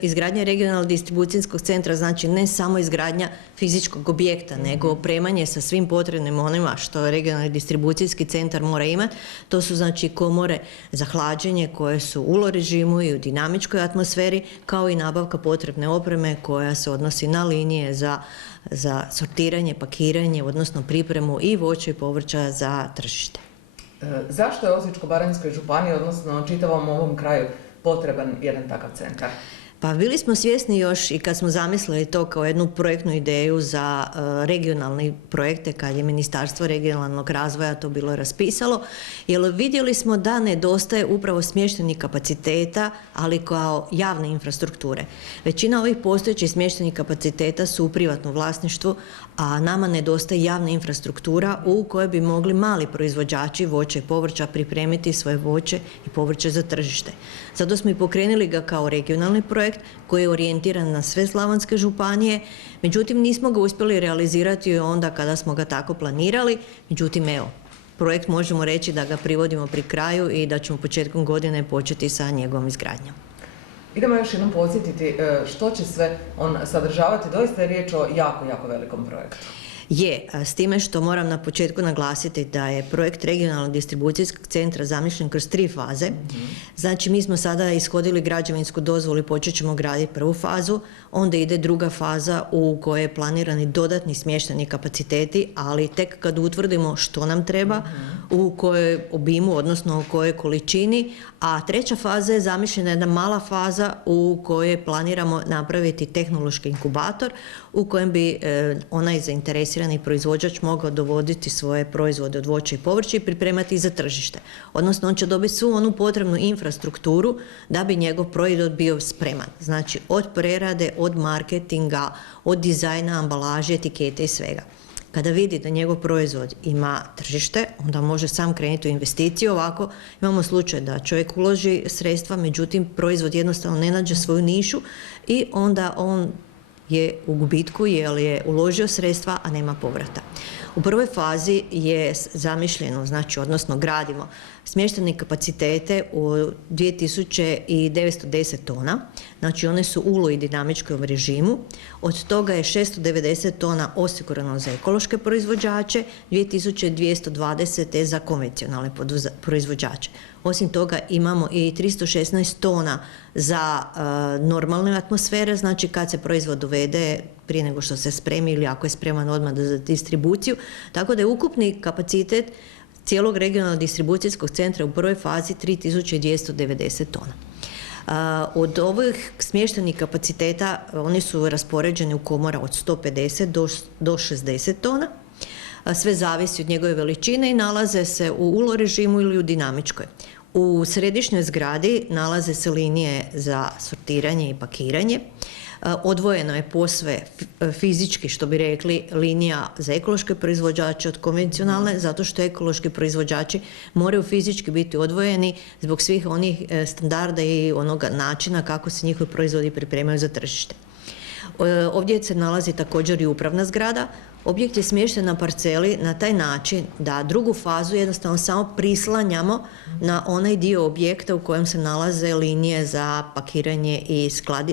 Izgradnja regionalnog distribucijskog centra znači ne samo izgradnja fizičkog objekta, nego opremanje sa svim potrebnim onima što regionalni distribucijski centar mora imati. To su znači komore za hlađenje koje su u low režimu i u dinamičkoj atmosferi, kao i nabavka potrebne opreme koja se odnosi na linije za sortiranje, pakiranje, odnosno pripremu i voća i povrća za tržište. Zašto je Osječko-baranjskoj županiji, odnosno čitavom ovom kraju, potreban jedan takav centar? Pa bili smo svjesni još i kad smo zamislili to kao jednu projektnu ideju za regionalne projekte, kad je Ministarstvo regionalnog razvoja to bilo raspisalo, jer vidjeli smo da nedostaje upravo smještajnih kapaciteta, ali kao javne infrastrukture. Većina ovih postojećih smještajnih kapaciteta su u privatnom vlasništvu, a nama nedostaje javna infrastruktura u kojoj bi mogli mali proizvođači voća i povrća pripremiti svoje voće i povrće za tržište. Zato smo i pokrenuli ga kao regionalni projekt koji je orijentiran na sve slavonske županije, međutim nismo ga uspjeli realizirati onda kada smo ga tako planirali, međutim evo, projekt možemo reći da ga privodimo pri kraju i da ćemo početkom godine početi sa njegovom izgradnjom. Idemo još jednom podsjetiti što će sve on sadržavati, doista je riječ o jako velikom projektu. Je, s time što moram na početku naglasiti da je projekt regionalnog distribucijskog centra zamišljen kroz 3 faze. Znači mi smo sada ishodili građevinsku dozvolu i počet ćemo graditi prvu fazu, onda ide druga faza u kojoj je planirani dodatni smještajni kapaciteti, ali tek kad utvrdimo što nam treba, u kojoj obimu, odnosno u kojoj količini, a treća faza je zamišljena jedna mala faza u kojoj planiramo napraviti tehnološki inkubator u kojem bi onaj zainteresirani proizvođač mogao dovoditi svoje proizvode od voća i povrća i pripremati za tržište. Odnosno on će dobiti svu onu potrebnu infrastrukturu da bi njegov proizvod bio spreman. Znači od prerade, od marketinga, od dizajna, ambalaže, etikete i svega. Kada vidi da njegov proizvod ima tržište, onda može sam krenuti u investiciju. Ovako imamo slučaj da čovjek uloži sredstva, međutim proizvod jednostavno ne nađe svoju nišu i onda on je u gubitku jer je uložio sredstva, a nema povrata. U prvoj fazi je zamišljeno, znači, odnosno gradimo smještajne kapacitete u 2910 tona, znači one su u low i dinamičkom režimu, od toga je 690 tona osigurano za ekološke proizvođače, 2220 za konvencionalne proizvođače. Osim toga imamo i 316 tona za normalne atmosfere, znači kad se proizvod dovede prije nego što se spremi ili ako je spreman odmah za distribuciju, tako da je ukupni kapacitet cijelog regionalnog distribucijskog centra u prvoj fazi 3290 tona. Od ovih smještajnih kapaciteta oni su raspoređeni u komora od 150 do 60 tona. Sve zavisi od njegove veličine i nalaze se u ULO režimu ili u dinamičkoj. U središnjoj zgradi nalaze se linije za sortiranje i pakiranje. Odvojeno je posve fizički, što bi rekli, linija za ekološke proizvođače od konvencionalne, zato što ekološki proizvođači moraju fizički biti odvojeni zbog svih onih standarda i onoga načina kako se njihovi proizvodi pripremaju za tržište. Ovdje se nalazi također i upravna zgrada. Objekt je smješten na parceli na taj način da drugu fazu jednostavno samo prislanjamo na onaj dio objekta u kojem se nalaze linije za pakiranje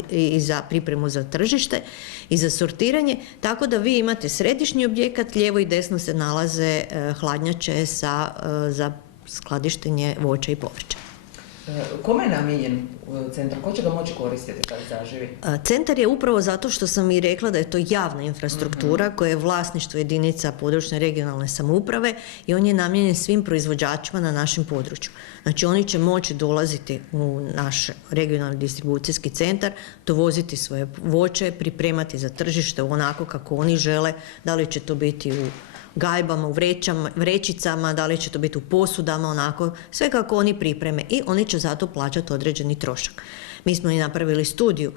i za pripremu za tržište i za sortiranje, tako da vi imate središnji objekat, lijevo i desno se nalaze hladnjače za skladištenje voća i povrća. Kome je namijenjen centar? Ko će ga moći koristiti kad zaživi? Centar je upravo zato što sam i rekla da je to javna infrastruktura koja je vlasništvo jedinica područne regionalne samouprave i on je namijenjen svim proizvođačima na našem području. Znači oni će moći dolaziti u naš regionalni distribucijski centar, dovoziti svoje voće, pripremati za tržište onako kako oni žele, da li će to biti u gajbama, u vrećicama, da li će to biti u posudama, onako, sve kako oni pripreme i oni će zato plaćati određeni trošak. Mi smo i napravili studiju.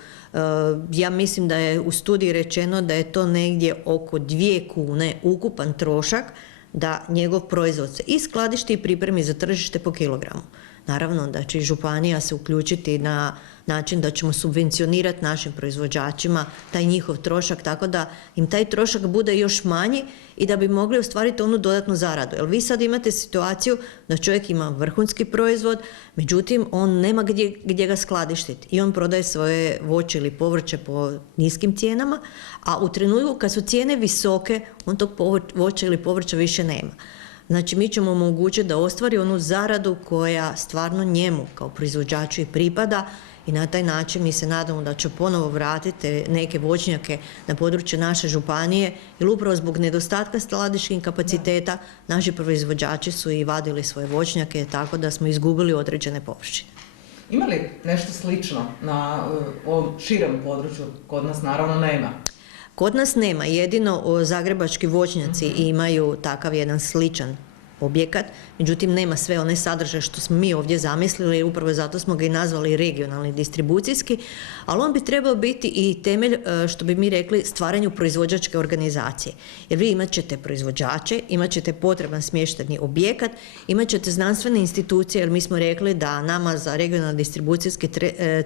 Ja mislim da je u studiji rečeno da je to negdje oko 2 kune ukupan trošak da njegov proizvod se i skladišti i pripremi za tržište po kilogramu. Naravno da će i županija se uključiti na način da ćemo subvencionirati našim proizvođačima taj njihov trošak, tako da im taj trošak bude još manji i da bi mogli ostvariti onu dodatnu zaradu. Jer vi sad imate situaciju da čovjek ima vrhunski proizvod, međutim on nema gdje ga skladištiti i on prodaje svoje voće ili povrće po niskim cijenama, a u trenutku kad su cijene visoke, on tog voća ili povrća više nema. Znači, mi ćemo omogućiti da ostvari onu zaradu koja stvarno njemu kao proizvođaču i pripada i na taj način mi se nadamo da će ponovo vratiti neke voćnjake na područje naše županije, jer upravo zbog nedostatka skladišnih kapaciteta naši proizvođači su i vadili svoje voćnjake, tako da smo izgubili određene površine. Ima li nešto slično na ovom širem području? Kod nas naravno nema. Kod nas nema, jedino zagrebački voćnjaci imaju takav jedan sličan objekat, međutim nema sve one sadržaje što smo mi ovdje zamislili i upravo zato smo ga i nazvali regionalni distribucijski, ali on bi trebao biti i temelj, što bi mi rekli, stvaranju proizvođačke organizacije. Jer vi imat ćete proizvođače, imat ćete potreban smještajni objekat, imat ćete znanstvene institucije, jer mi smo rekli da nama za regionalni distribucijski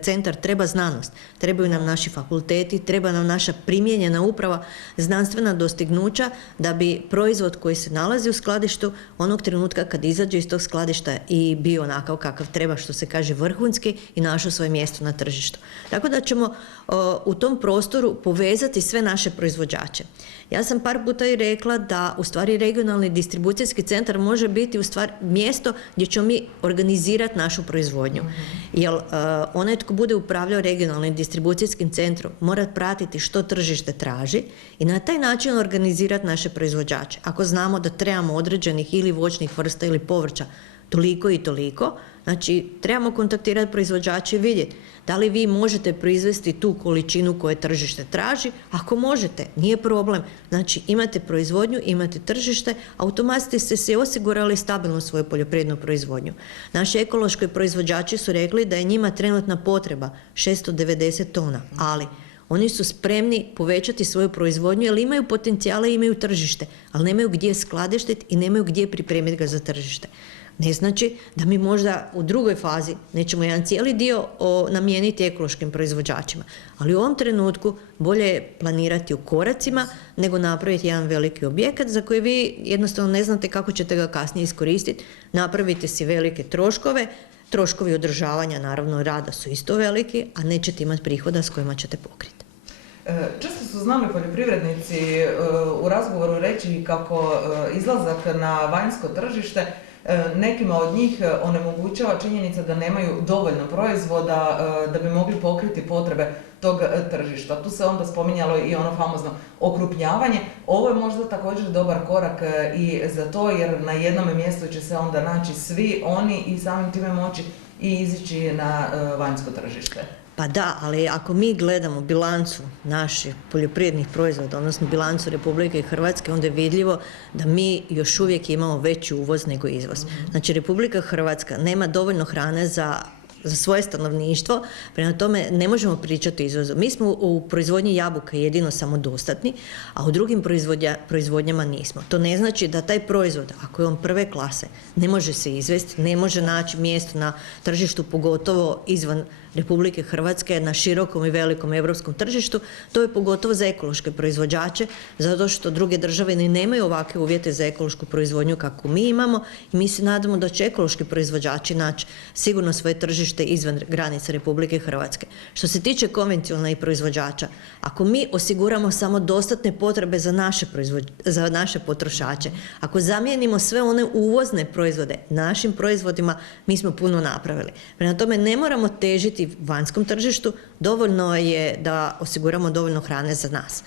centar treba znanost, trebaju nam naši fakulteti, treba nam naša primijenjena uprava, znanstvena dostignuća da bi proizvod koji se nalazi u skladištu onog trenutka kad izađe iz tog skladišta i bio onakav kakav treba, što se kaže vrhunski, i našao svoje mjesto na tržištu. Tako da ćemo u tom prostoru povezati sve naše proizvođače. Ja sam par puta i rekla da u stvari regionalni distribucijski centar može biti u stvari mjesto gdje ćemo mi organizirati našu proizvodnju. Jer onaj tko bude upravljao regionalnim distribucijskim centrom mora pratiti što tržište traži i na taj način organizirati naše proizvođače. Ako znamo da trebamo određenih ili voćnih vrsta ili povrća toliko i toliko, znači trebamo kontaktirati proizvođače i vidjeti da li vi možete proizvesti tu količinu koje tržište traži. Ako možete, nije problem. Znači imate proizvodnju, imate tržište, automatski ste se osigurali stabilno svoju poljoprivrednu proizvodnju. Naši ekološki proizvođači su rekli da je njima trenutna potreba 690 tona, ali oni su spremni povećati svoju proizvodnju jer imaju potencijale i imaju tržište, ali nemaju gdje skladištiti i nemaju gdje pripremiti ga za tržište. Ne znači da mi možda u drugoj fazi nećemo jedan cijeli dio namijeniti ekološkim proizvođačima, ali u ovom trenutku bolje je planirati u koracima nego napraviti jedan veliki objekat za koji vi jednostavno ne znate kako ćete ga kasnije iskoristiti. Napravite si velike troškove, troškovi održavanja naravno rada su isto veliki, a nećete imati prihoda s kojima ćete pokriti. Često su znali poljoprivrednici u razgovoru reći kako izlazak na vanjsko tržište nekima od njih onemogućava činjenica da nemaju dovoljno proizvoda da bi mogli pokriti potrebe tog tržišta. Tu se onda spominjalo i ono famozno okrupnjavanje. Ovo je možda također dobar korak i za to, jer na jednom mjestu će se onda naći svi oni i samim time moći i izići na vanjsko tržište. Pa da, ali ako mi gledamo bilancu naših poljoprivrednih proizvoda, odnosno bilancu Republike Hrvatske, onda je vidljivo da mi još uvijek imamo veći uvoz nego izvoz. Znači, Republika Hrvatska nema dovoljno hrane za svoje stanovništvo, prema tome ne možemo pričati o izvozu. Mi smo u proizvodnji jabuka jedino samodostatni, a u drugim proizvodnjama nismo. To ne znači da taj proizvod, ako je on prve klase, ne može se izvesti, ne može naći mjesto na tržištu, pogotovo izvan Republike Hrvatske, na širokom i velikom europskom tržištu. To je pogotovo za ekološke proizvođače, zato što druge države ni nemaju ovakve uvjete za ekološku proizvodnju kako mi imamo i mi se nadamo da će ekološki proizvođači naći sigurno svoje tržište izvan granica Republike Hrvatske. Što se tiče konvencionalnih proizvođača, ako mi osiguramo samo dostatne potrebe za naše potrošače, ako zamijenimo sve one uvozne proizvode našim proizvodima, mi smo puno napravili. Prema tome ne moramo težiti vanjskom tržištu, dovoljno je da osiguramo dovoljno hrane za nas.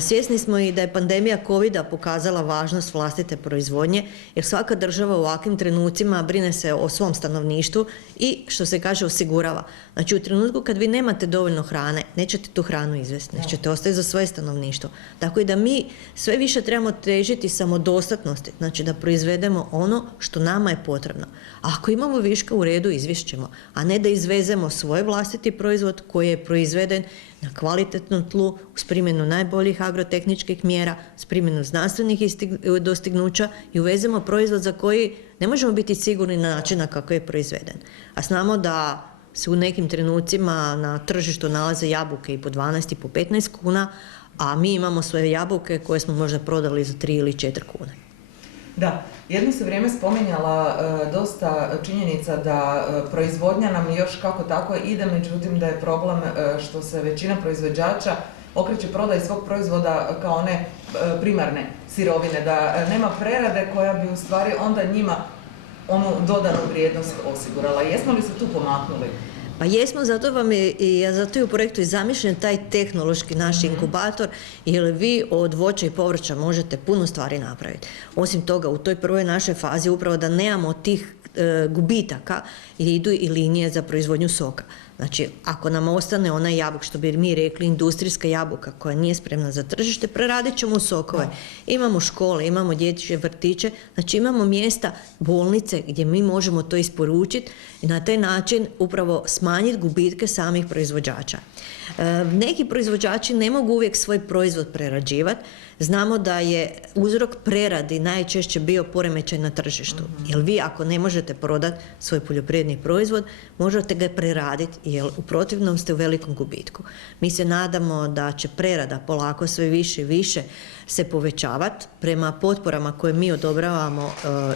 Svjesni smo i da je pandemija covida pokazala važnost vlastite proizvodnje, jer svaka država u ovakvim trenucima brine se o svom stanovništvu i, što se kaže, osigurava. Znači, u trenutku kad vi nemate dovoljno hrane, nećete tu hranu izvesti, nećete ostati za svoje stanovništvo. Tako i da mi sve više trebamo težiti samodostatnosti, znači da proizvedemo ono što nama je potrebno. A ako imamo viška, u redu, izvješćemo, a ne da izvezemo svoje svoj vlastiti proizvod koji je proizveden na kvalitetnom tlu, uz primjenu najboljih agrotehničkih mjera, s primjenu znanstvenih dostignuća i uvezemo proizvod za koji ne možemo biti sigurni na način na kako je proizveden. A znamo da se u nekim trenucima na tržištu nalaze jabuke i po 12 i po 15 kuna, a mi imamo svoje jabuke koje smo možda prodali za 3 ili 4 kune. Da, jedno se vrijeme spominjala dosta činjenica da proizvodnja nam još kako tako ide, međutim da je problem što se većina proizvođača okreće prodaji svog proizvoda kao one primarne sirovine, da nema prerade koja bi u stvari onda njima onu dodanu vrijednost osigurala. Jesmo li se tu pomaknuli? Pa jesmo, zato je u projektu i zamišljen taj tehnološki naš inkubator, jer vi od voća i povrća možete puno stvari napraviti. Osim toga, u toj prvoj našoj fazi upravo da nemamo tih gubitaka idu i linije za proizvodnju soka. Znači, ako nam ostane ona jabuka, što bi mi rekli industrijska jabuka koja nije spremna za tržište, preradit ćemo u sokove. Imamo škole, imamo dječje vrtiće, znači imamo mjesta, bolnice gdje mi možemo to isporučiti i na taj način upravo smanjiti gubitke samih proizvođača. Neki proizvođači ne mogu uvijek svoj proizvod prerađivati. Znamo da je uzrok preradi najčešće bio poremećaj na tržištu. Jer vi ako ne možete prodati svoj poljoprivredni proizvod, možete ga preraditi, jer u protivnom ste u velikom gubitku. Mi se nadamo da će prerada polako sve više i više se povećavati. Prema potporama koje mi odobravamo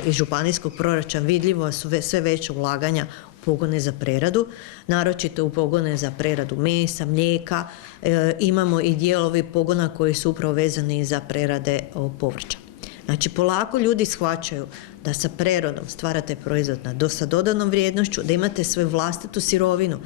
iz županijskog proračuna vidljivo su sve veće ulaganja pogone za preradu, naročito u pogone za preradu mesa, mlijeka, imamo i dijelovi pogona koji su upravo vezani za prerade povrća. Znači, polako ljudi shvaćaju da sa preradom stvarate proizvod sa dodanom vrijednošću, da imate svoju vlastitu sirovinu,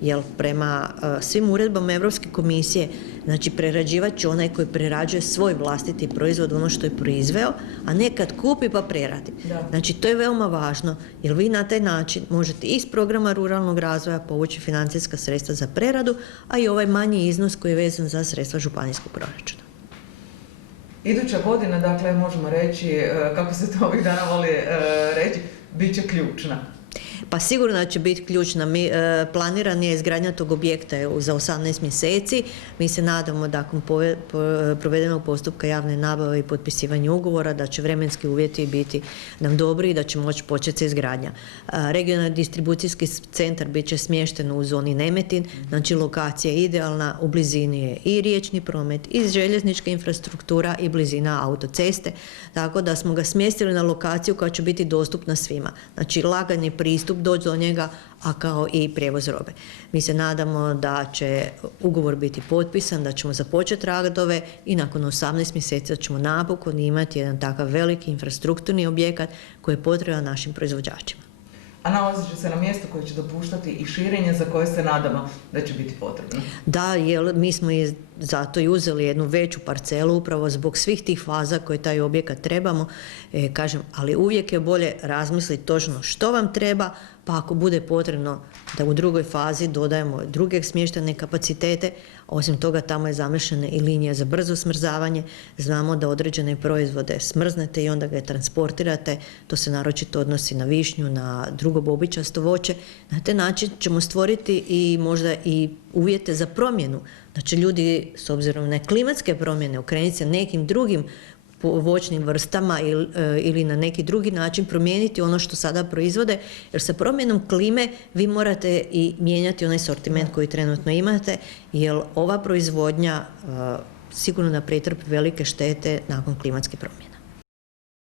jer prema svim uredbama Europske komisije, znači prerađivač je onaj koji prerađuje svoj vlastiti proizvod, ono što je proizveo, a ne kad kupi pa preradi. Da. Znači, to je veoma važno, jer vi na taj način možete iz programa ruralnog razvoja povući financijska sredstva za preradu, a i ovaj manji iznos koji je vezan za sredstva županijskog proračuna. Iduća godina, dakle, možemo reći, kako se to ovih dana voli reći, bit će ključna. Pa sigurno da će biti ključna. Planiran je izgradnja tog objekta za 18 mjeseci. Mi se nadamo da nakon provedenog postupka javne nabave i potpisivanja ugovora da će vremenski uvjeti biti nam dobri i da će moći početi se izgradnja. Regionalni distribucijski centar bit će smješten u zoni Nemetin, znači lokacija je idealna, u blizini je i riječni promet, i željeznička infrastruktura i blizina autoceste, tako da smo ga smjestili na lokaciju koja će biti dostupna svima. Znači lagani pristup doći do njega, a kao i prijevoz robe. Mi se nadamo da će ugovor biti potpisan, da ćemo započeti radove i nakon 18 mjeseci da ćemo napokon imati jedan takav veliki infrastrukturni objekat koji je potreban našim proizvođačima. A nalazit će se na mjestu koje će dopuštati i širenje za koje se nadamo da će biti potrebno. Da, jer mi smo zato i uzeli jednu veću parcelu upravo zbog svih tih faza koje taj objekat trebamo. Kažem, ali uvijek je bolje razmisliti točno što vam treba, pa ako bude potrebno da u drugoj fazi dodajemo druge smještajne kapacitete. Osim toga, tamo je zamišljena i linija za brzo smrzavanje. Znamo da određene proizvode smrznete i onda ga transportirate. To se naročito odnosi na višnju, na drugo bobičasto voće. Na taj način ćemo stvoriti i možda i uvjete za promjenu. Znači, ljudi, s obzirom na klimatske promjene, okrenuti se nekim drugim voćnim vrstama ili na neki drugi način promijeniti ono što sada proizvode, jer sa promjenom klime vi morate i mijenjati onaj sortiment koji trenutno imate, jer ova proizvodnja sigurno da pretrpi velike štete nakon klimatske promjene.